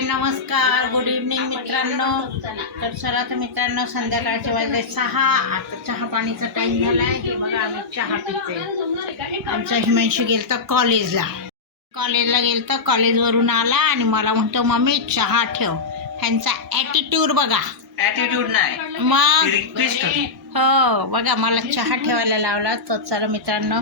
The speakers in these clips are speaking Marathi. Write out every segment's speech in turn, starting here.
नमस्कार, गुड इव्हनिंग मित्रांनो. तर चला तर मित्रांनो, संध्याकाळचे वाजले 6. आता चहा पाणीचा टाइम झालाय. हे बघा, आम्ही चहा पितोय. आमचा हिमांशू गेलता कॉलेजला गेलता. कॉलेजवरून आला आणि मला म्हणतो, मम्मी चहा ठेव. ह्यांचा ॲटिट्यूड बघा. ॲटिट्यूड नाही, मग रिक्वेस्ट होती. हो बघा, मला चहा ठेवायला लावला. तर चला मित्रांनो,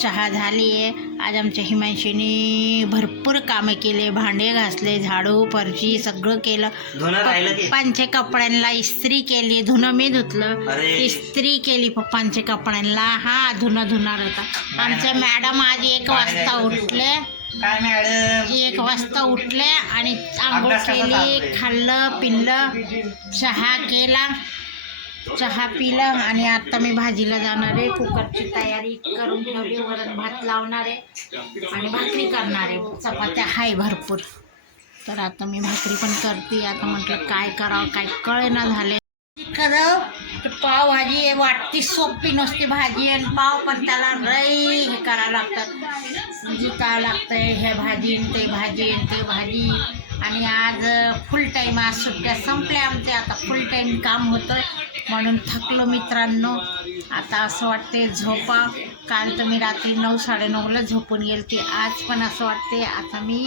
चहा झाली आहे. आज आमच्या हिमांशीने भरपूर कामे केले. भांडे घासले, झाडू फरशी सगळं केलं. पप्पांच्या कपड्यांना इस्त्री केली. धुणं मी धुतलं, इस्त्री केली पप्पांच्या कपड्यांना. हा धुणं धुणार होता. आमच्या मॅडम आज 1 वाजता उठले. काय मॅडम? 1 वाजता उठले आणि आंघोळ केली, खाल्लं पिल्लं, चहा केला, चहा पिला. आणि आता मी भाजीला जाणार आहे. कुकरची तयारी करून ठेवली. वरण भात लावणार आहे आणि भाकरी करणार आहे. चपात्या आहे भरपूर. तर आता मी भाकरी पण करते. आता म्हटलं काय करावं, काय कळेना झाले. पावभाजी वाटती सोपी नसते भाजी, आणि पाव पण त्याला हे करावं लागतं, जितावं लागतंय. हे भाजी ते भाजी ते भाजी. आणि आज फुल टाईम, आज सुट्ट्या संपल्या आमच्या. आता फुल टाईम काम होतं म्हणून थकलो मित्रांनो. आता असं वाटते झोपा. काल तर मी रात्री 9 साडेनऊला झोपून गेली ती. आज पण असं वाटते आता मी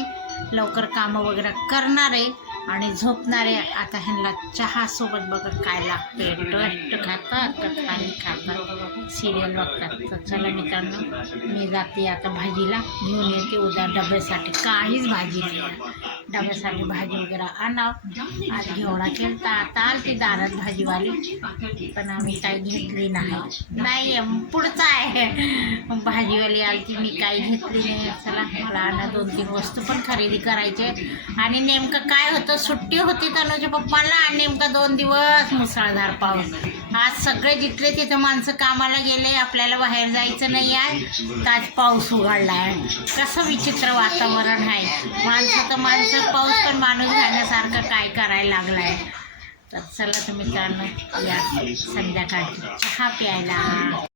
लवकर कामं वगैरे करणार आहे आणि झोपणार आहे. आता ह्यांना चहा सोबत बघत काय लागते. टोस्ट खातात का खाली खातात, सिरियल बघतात. तर चला मित्रांनो, मी जाते आता भाजीला घेऊन येते. उद्या डब्यासाठी काहीच भाजी नाही आहे. डब्यासाठी भाजी वगैरे आणावं. आज घेवडा केलता. आता आलती दारात भाजीवाली, पण आम्ही काही घेतली नाही. पुढचा आहे भाजीवाली आलती, मी काही घेतली नाही. चला, मला आणा 2-3 वस्तू पण खरेदी करायचे. आणि नेमकं काय होतं, सुट्टी होती तनुच्या पप्पांना आणि नेमका 2 दिवस मुसळधार पाऊस. आज सगळे जिथले तिथे माणसं कामाला गेले. आपल्याला बाहेर जायचं नाही आहे, तर आज पाऊस उघडला आहे. कसं विचित्र वातावरण आहे. माणसं तर माणसं, पाऊस पण माणूस घालण्यासारखं काय करायला लागला आहे. तर चला तर मित्रांनो, या संध्याकाळची चहा प्यायला.